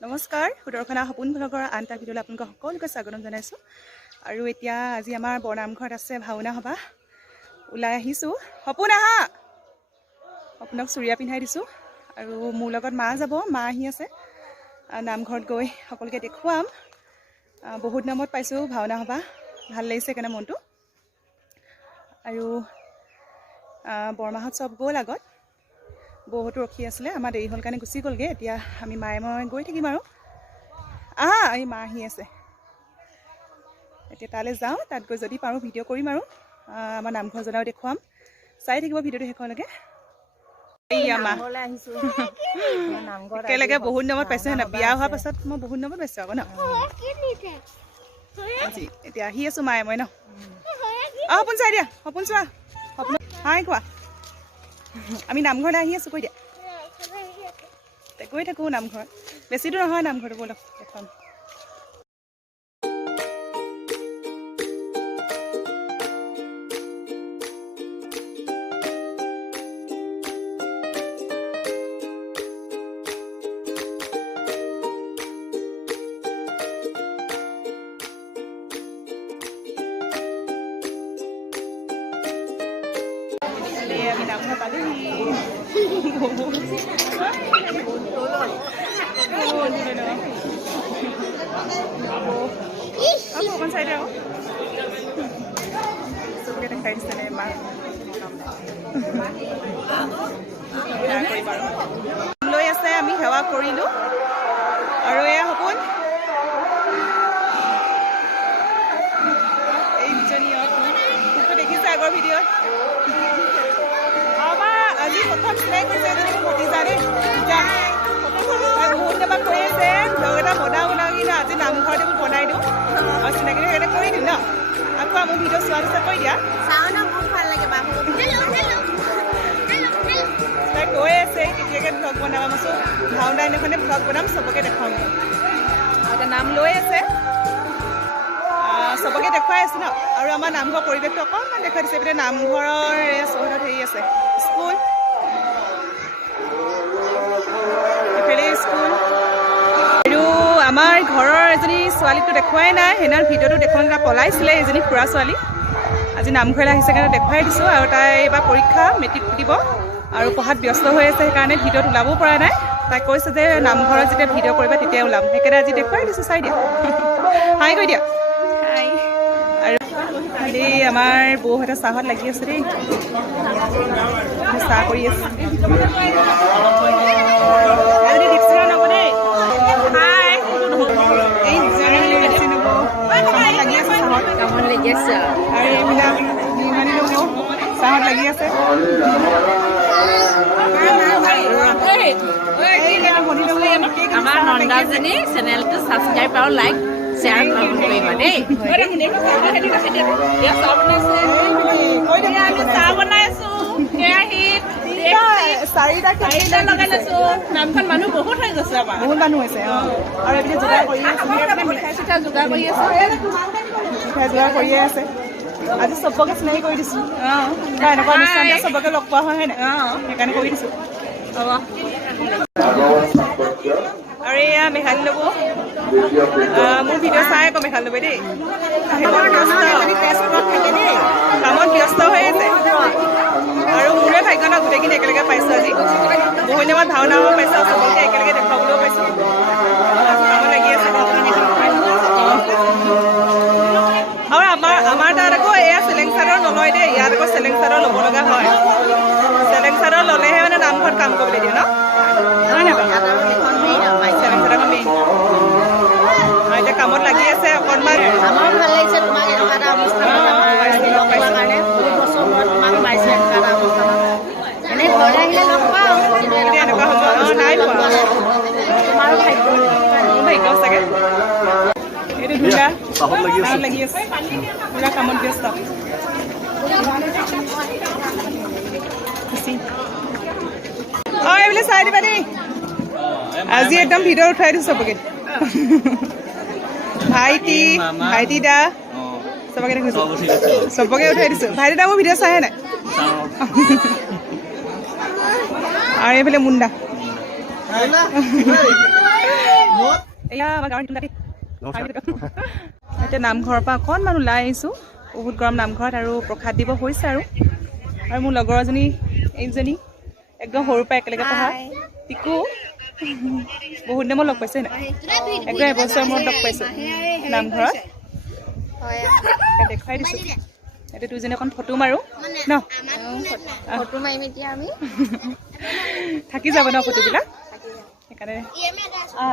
নমস্কাৰ সুদৰ্শনা সপোন ভ্লগৰ আন এটা ভিডিঅ'লৈ আপোনালোকক সকলোকে স্বাগতম জনাইছোঁ আৰু এতিয়া আজি আমাৰ বৰনামঘৰত আছে ভাওনা সভা ওলাই আহিছোঁ সপোন আহা আপোনাক চুৰিয়া পিন্ধাই দিছোঁ আৰু মোৰ লগত মা যাব মা আহি আছে নামঘৰত গৈ সকলোকে দেখুৱাম বহুত নামত পাইছোঁ ভাওনা সভা ভাল লাগিছে কেনে মনটো আৰু বৰমাহত চব গ'ল আগত বহুতো ৰখি আছিলে আমাৰ দেৰি হ'ল কাৰণে গুচি গ'লগৈ এতিয়া আমি মায়ে মই গৈ থাকিম আৰু এই মা আহি আছে এতিয়া তালৈ যাওঁ তাত গৈ যদি পাৰোঁ ভিডিঅ' কৰিম আৰু আমাৰ নামঘৰ জনাও দেখুৱাম চাই থাকিব ভিডিঅ'টো শেষলৈকে একেলগে বহুত নামত পাইছোঁ হে না বিয়া হোৱাৰ পাছত মই বহুত নামত পাইছোঁ আকৌ ন এতিয়া আহি আছোঁ মায়ে মই ন সপোন চাই দিয়া সপোন চোৱা সপোন হাই কোৱা আমি নামঘৰলৈ আহি আছোঁ কৈ দিয়া গৈ থাকোঁ নামঘৰত বেছি দূৰ নহয় নামঘৰটো ব'লক দেখুৱাম আমি নামঘৰ পালোহি অকণ চাই দিয়ক চবকে দেখাই দিছে মা লৈ আছে আমি সেৱা কৰিলোঁ আৰু এয়া সপোন এই দুজনী তোকতো দেখিছে আগৰ ভিডিঅ'ত আজি প্ৰথম চিলাই কৰিছে এজনী ভতিজা দেই বহুত এবাৰ কৈ আছে লগ এটা বনাওঁ কিন্তু আজি নামঘৰতে মই বনাই দিওঁ আৰু চিনাকি এটা কৰি দিম ন আকৌ মোৰ ভিডিঅ' চোৱাৰ পিছত কৈ দিয়া তাই কৈ আছে কেতিয়াকৈ ভ্লগ বনাম মই চব ভাওনা দিনাখনে ভ্লগ বনাম চবকে দেখাম এতিয়া নাম লৈ আছে চবকে দেখুৱাই আছোঁ ন আৰু আমাৰ নামঘৰ পৰিৱেশটো অকণমান দেখুৱাই দিছে এতিয়া নামঘৰৰ চহৰত হেৰি আছে স্কুল স্কুল আৰু আমাৰ ঘৰৰ এজনী ছোৱালীকটো দেখুৱাই নাই সেইদিনা ভিডিঅ'টো দেখুৱাই তাই পলাইছিলে এজনী খুৰা ছোৱালী আজি নামঘৰলৈ আহিছে কাৰণে দেখুৱাই দিছোঁ আৰু তাই এইবাৰ পৰীক্ষা মেট্ৰিক দিব আৰু পঢ়াত ব্যস্ত হৈ আছে সেইকাৰণে ভিডিঅ'ত ওলাব পৰা নাই তাই কৈছে যে নামঘৰত যেতিয়া ভিডিঅ' কৰিবা তেতিয়াই ওলাম সেইকাৰণে আজি দেখুৱাই দিছোঁ চাই দিয়া হাই কৈ দিয়া হাই আৰু এই আমাৰ বৌহঁতে চাহত লাগি আছে দেই চাহ কৰি আছে চাহত লাগি আছে আমাৰ নন্দাজনী চেনেলটো ছাবস্ক্ৰাইব আৰু লাইক শ্বেয়াৰ কৰিবা দেই চাহ বনাইছো চাৰিটা লগাই লৈছো নামখন মানুহ বহুত হৈ গৈছে আমাৰ বহুত মানুহ হৈছে আৰু এতিয়া যোগাৰ কৰি আছে মিঠাই চিঠাই যোগাৰ কৰি আছে মিঠাই যোগাৰ কৰিয়ে আছে আজি চবকে চিনাকি কৰি দিছোঁ এনেকুৱা অনুষ্ঠান চবকে লগ পোৱা হয় নাই সেইকাৰণে কৰি দিছোঁ আৰু এয়া মেঘালী ল'ব মোৰ ভিডিঅ' চাই আকৌ মেঘালী ল'ব দেই কামত ব্যস্ত হৈ আছে আৰু মোৰে ভাগ্য ন গোটেইখিনি একেলগে পাইছোঁ আজি বহুত দিনত ভাওনা হ'ব পাইছোঁ চবকে একেলগে দেখুৱাবলৈও পাইছোঁ কামত লাগি আছে আৰু আমাৰ তাত আকৌ এয়া চেলেং চাদৰ নলয় দেই ইয়াত আকৌ চেলেং চাদৰ ল'ব লগা হয় চেলেং চাদৰ ল'লেহে মানে নামঘৰত কাম কৰিবলৈ দিয়ে ন চেলেং চাদৰ মেইন এতিয়া কামত লাগি আছে অকণমান আমাৰ ভাল লাগিছে তোমাক এনেকুৱা এটা অনুষ্ঠান কাৰণে বহুত বছৰ মূৰত তোমাক পাইছে এনেকুৱা এটা অনুষ্ঠানত এনেই ঘৰলৈ আহিলে লগ পাওঁ কিন্তু এনেকুৱা হ'ব নাই পোৱা তোমাৰো ভাগ্য মোৰ ভাগ্য চাগে এইটো ধূলা চাহত লাগি আছে পুৰা কামত ব্যস্ত এইবিলাক চাই দিবা দেই আজি একদম ভিডিঅ' উঠাই দিছোঁ চবকে ভাইটি দা চবকে দেখিছোঁ চবকে উঠাই দিছোঁ ভাইটি দা মোৰ ভিডিঅ' চাইহে নাই আৰু এইফালে মুণ্ডা এয়া আমাৰ গাঁৱৰ তাতে এতিয়া নামঘৰৰ পৰা অকণমান ওলাই আহিছোঁ। বহুত গৰম নামঘৰত আৰু প্ৰসাদ দিব হৈছে আৰু মোৰ লগৰ এজনী এইজনী একদম সৰুৰ পৰা একেলগে পঢ়া টিকু বহুত দিনৰ মূৰত লগ পাইছে নাই একদম এবছৰ মূৰত লগ পাইছোঁ নামঘৰত দেখুৱাই দিছোঁ। এতিয়া দুজনী অকণ ফটো মাৰোঁ ন ফটো মাৰিম এতিয়া আমি থাকি যাব ন ফটোবিলাক সেইকাৰণে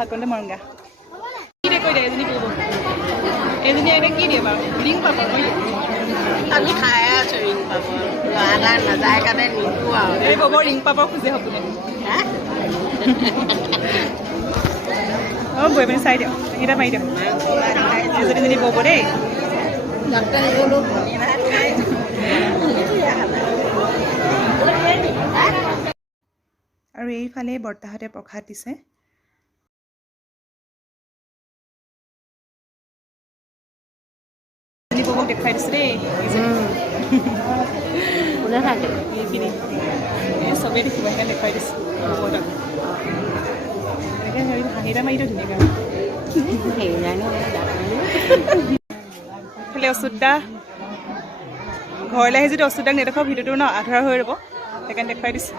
আগতে মৰংগা কি দিয়ে কৈ দিয়ে এজনী কৰিব এজনী এতিয়া কি দিয়ে বাৰু ৰিং পাব আমি খাই আছোঁ ৰিং পাপৰ ল'ৰা নাযায় কাৰণে নিদিওঁ আৰু এই ববৰ ৰিং পাপৰ খোজে হ'বনে অঁ বৈ পিনি চাই দিয়ক সেইকেইটা মাৰি দিয়ক এজনী বব দেই আৰু এইফালে বৰ্তাহঁতে প্ৰসাদ দিছে। ববক দেখুৱাই দিছোঁ দেই এইখিনি চবেই দেখিব সেইকাৰণে দেখুৱাই দিছোঁ ববক এনেকৈ হেৰি হাঁহি এটা মাৰি দিওঁ ধুনীয়াকৈ এইফালে অচুতা ঘৰলৈ আহি যদি অচুতাক নেদেখাওঁ ভিডিঅ'টো ন আধৰুৱা হৈ ৰ'ব সেইকাৰণে দেখুৱাই দিছোঁ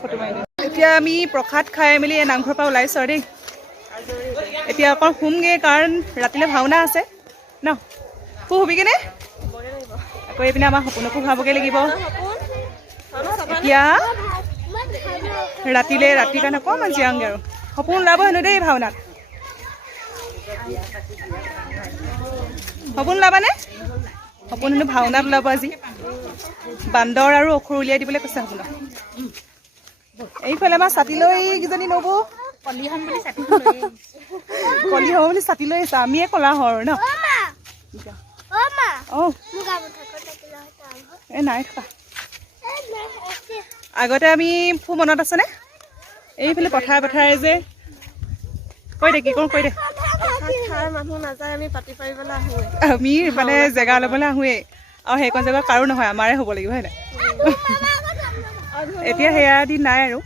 ফটো মাৰি দিওঁ। এতিয়া আমি প্ৰসাদ খাই মেলি এই নামঘৰৰ পৰা ওলাইছোঁ আৰু দেই এতিয়া অকণ শুমগৈ কাৰণ ৰাতিলৈ ভাওনা আছে ন শুবিগৈনে আকৌ এইপিনে আমাৰ সপোনকো খুৱাবগৈ লাগিব এতিয়া ৰাতিৰ কাৰণে অকণমান জীয়াওঁগৈ আৰু সপোন ওলাব হেনো দেই ভাওনাত সপোন ওলাবানে সপোন হেনো ভাওনাত ওলাব আজি বান্দৰ আৰু অসুৰ উলিয়াই দিবলৈ কৈছে সপোনক এইফালে আমাৰ ছাতি লৈ কিজনী নব কলি হ'ম বুলি ছাতি লৈ আহিছে আমিয়ে কলা হওঁ আৰু ন এই নাই থকা আগতে আমি খুব মনত আছেনে এইফালে পথাৰে যে কৈ দে কি কৰোঁ কৈ দে মানুহ নাযায় আমি পাতি পাৰিবলৈ আহোঁ আমি মানে জেগা ল'বলৈ আহোঁৱেই আৰু সেইকণ জেগা কাৰো নহয় আমাৰে হ'ব লাগিব হয় নাই এতিয়া সেয়া দিন নাই আৰু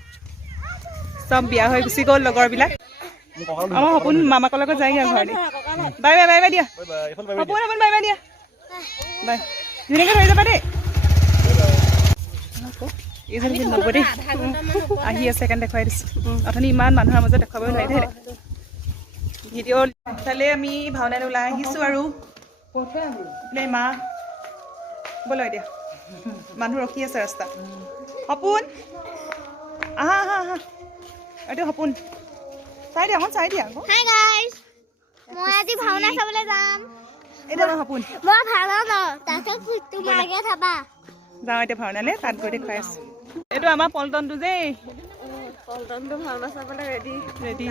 চব বিয়া হৈ গুচি গ'ল লগৰবিলাক আমাৰ সপোন মামাকৰ লগত যায়গৈ আৰু ঘৰলৈ বাই বাই বাই বাই দিয়া সপোন সপোন বাই বাই দিয়া বাই ধুনীয়াকৈ ধৰি যাবা দেই এইজনী নব দেই আহি আছে সেইকাৰণে দেখুৱাই দিছোঁ অথনি ইমান মানুহৰ মাজত দেখুৱাবই নোৱাৰি দেই ভিডিঅ' ইফালে আমি ভাওনালৈ ওলাই আহিছোঁ আৰু মা ব'লক এতিয়া মানুহ ৰখি আছে ৰাস্তাত সপোন আহা আহা আহা এইটো সপোন চাই দিয়া অকণ চাই দিয়া আকৌ হাই গাইজ মই আজি ভাওনা চাবলৈ যাম এইটো আমাৰ সপোন মই ভাওনা যাওঁ তাৰপিছত তোমালোকে চাবা যাওঁ এতিয়া ভাওনালৈ তাত গৈ দেখুৱাই আছোঁ এইটো আমাৰ পল্টনটো যে পল্টনটো ভাওনা চাবলৈ ৰেডি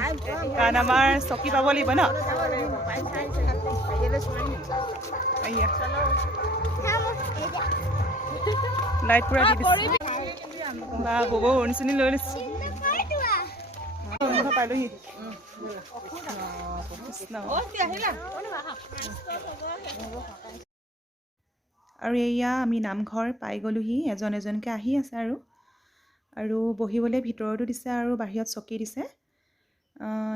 কাৰণ আমাৰ চকী পাব লাগিব ন লাইট পুৰা দি দিছে বা ববৌ অৰুণিচনী লৈ লৈছে পালোহি আৰু এয়া আমি নামঘৰ পাই গ'লোহি এজন এজনকৈ আহি আছে আৰু বহিবলৈ ভিতৰতো দিছে আৰু বাহিৰত চকী দিছে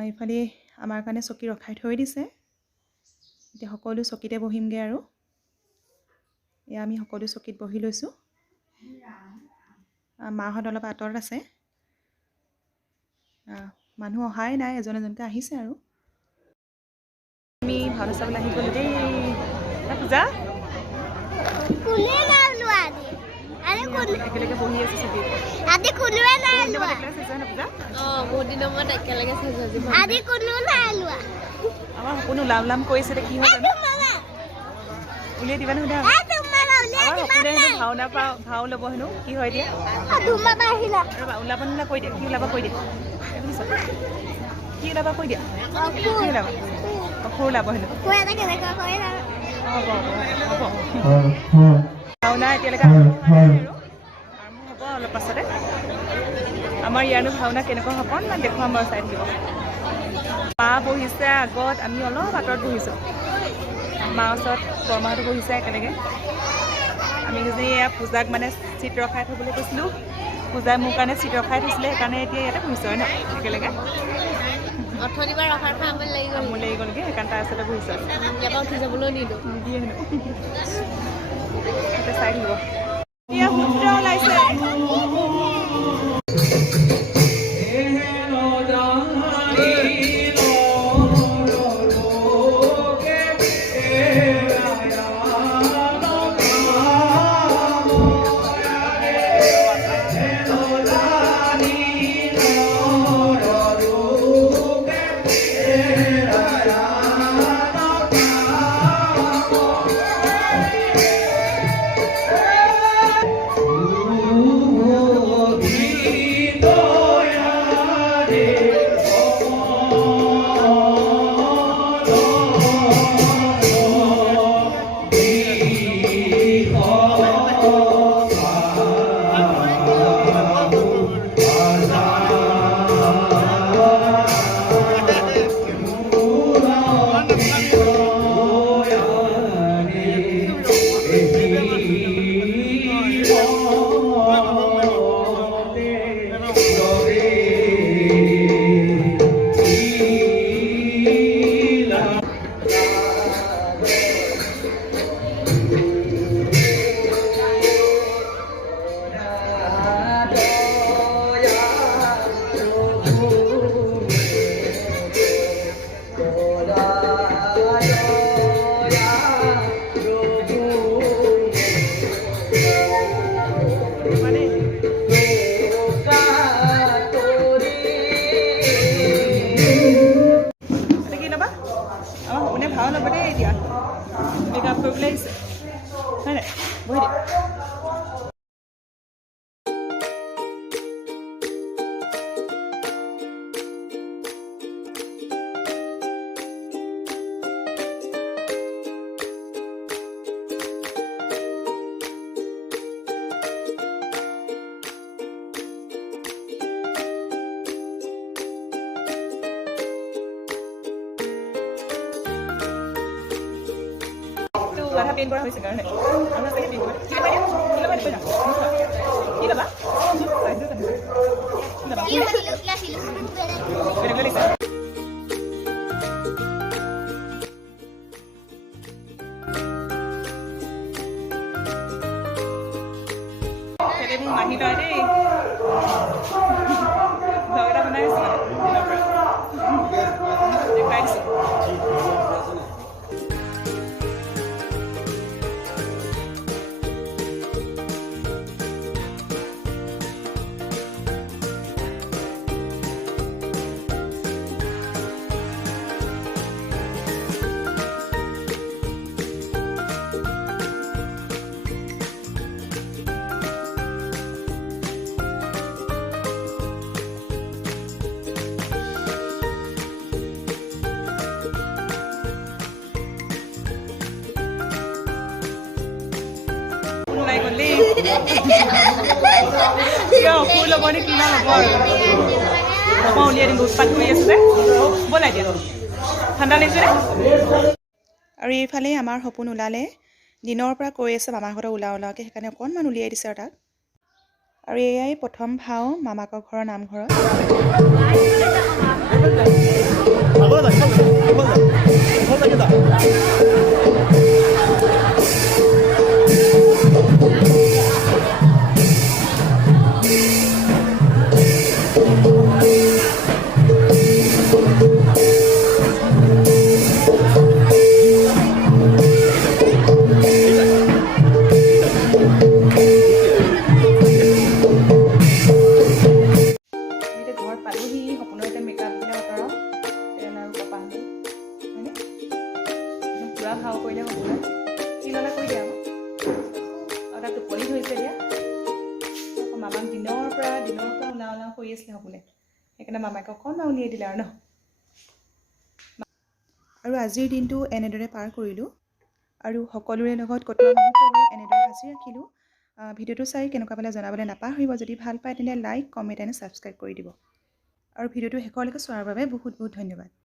এইফালে আমাৰ কাৰণে চকী ৰখাই থৈ দিছে এতিয়া সকলো চকীতে বহিমগৈ আৰু এয়া আমি সকলো চকীত বহি লৈছোঁ মাহঁত অলপ আঁতৰত আছে মানুহ অহাই নাই এজন এজনকৈ আহিছে আৰু আমি ভাওনা চাবলৈ আহি গ'লোঁ দেই পূজা একেলগে বহি আছে চকীত বহুত দিনৰ মূৰত একেলগে চাইছোঁ আমাৰ সপোন ওলাম কৰিছে কি হয় জানো উলিয়াই দিবা নহয় আমাৰ সপোনে হেনো ভাও ল'ব হেনো কি হয় দিয়া ওলাব না কৈ দিয়া কি ওলাবা কৈ দিয়া কি ওলাবা কৈ দিয়া কি ওলাবা অসুৰ ওলাব হেনো হ'ব ভাওনা এতিয়ালৈকে আৰম্ভ হ'ব অলপ পাছতে আমাৰ ইয়াৰনো ভাওনা কেনেকুৱা হ'ব অকণমান দেখুৱাম বাৰু চাই থাকিব মা বহিছে আগত আমি অলপ আঁতৰত বহিছোঁ মাৰ ওচৰত বৰমাহঁতো বহিছে একেলগে আমি যদি এয়া পূজাক মানে চিট ৰখাই থ'বলৈ কৈছিলোঁ পূজাই মোৰ কাৰণে চিট ৰখাই থৈছিলে সেইকাৰণে এতিয়া ইয়াতে বহিছোঁ হয় ন একেলগে অথনিবাৰ ৰখাৰ পৰা আমনি লাগি গ'ল আমনি লাগি গ'লগৈ সেইকাৰণে তাৰ ওচৰতে বহিছোঁ ইয়াৰ পৰা উঠি যাবলৈ নিদিওঁ নিদিয়ে হেনো তাতে চাই থাকিব এতিয়া সূত্ৰ ওলাইছে ভাও ল'ব দেই এতিয়া মেকআপ কৰিবলৈ আহিছে হয় নাই বহি দে আধা পেইণ্ট কৰা হৈছে কাৰণে আমৰা চাগে পেইণ্ট কৰি ঠিক আছে কি ল'বা দিব কি ল'বা মোৰ মাহী লয় দেই ভ্লগ এটা বনাই আছোঁ দেখুৱাই দিছোঁ ওলাই গ'ল দেই কিয় ফুল ল'ব নে কিমান হ'ব আৰু মই উলিয়াই দিম উৎপাত কৰি আছে ব'লাই দিয়া ঠাণ্ডা লাগিছে আৰু এইফালে আমাৰ সপোন ওলালে দিনৰ পৰা কৈ আছে মামাহঁতক ওলাওকৈ সেইকাৰণে অকণমান উলিয়াই দিছে আৰু তাক আৰু এয়াই প্ৰথম ভাও মামাকৰ ঘৰৰ নামঘৰত ভাও কৰিলে হ'ব কি ল'লে কৰি দিয়া আৰু তাত টোপনি ধৰিছে দিয়া আকৌ মামাক দিনৰ পৰা ওলাও কৰি আছিলে হ'বলৈ সেইকাৰণে মামাকে অকণমান উলিয়াই দিলে আৰু ন আৰু আজিৰ দিনটো এনেদৰে পাৰ কৰিলোঁ আৰু সকলোৰে লগত কটোৱা মুহূৰ্তবোৰ এনেদৰে সাঁচি ৰাখিলোঁ ভিডিঅ'টো চাই কেনেকুৱা পালে জনাবলৈ নাপাহৰিব যদি ভাল পায় তেন্তে লাইক কমেণ্ট এণ্ড ছাবস্ক্ৰাইব কৰি দিব আৰু ভিডিঅ'টো শেষলৈকে চোৱাৰ বাবে বহুত বহুত ধন্যবাদ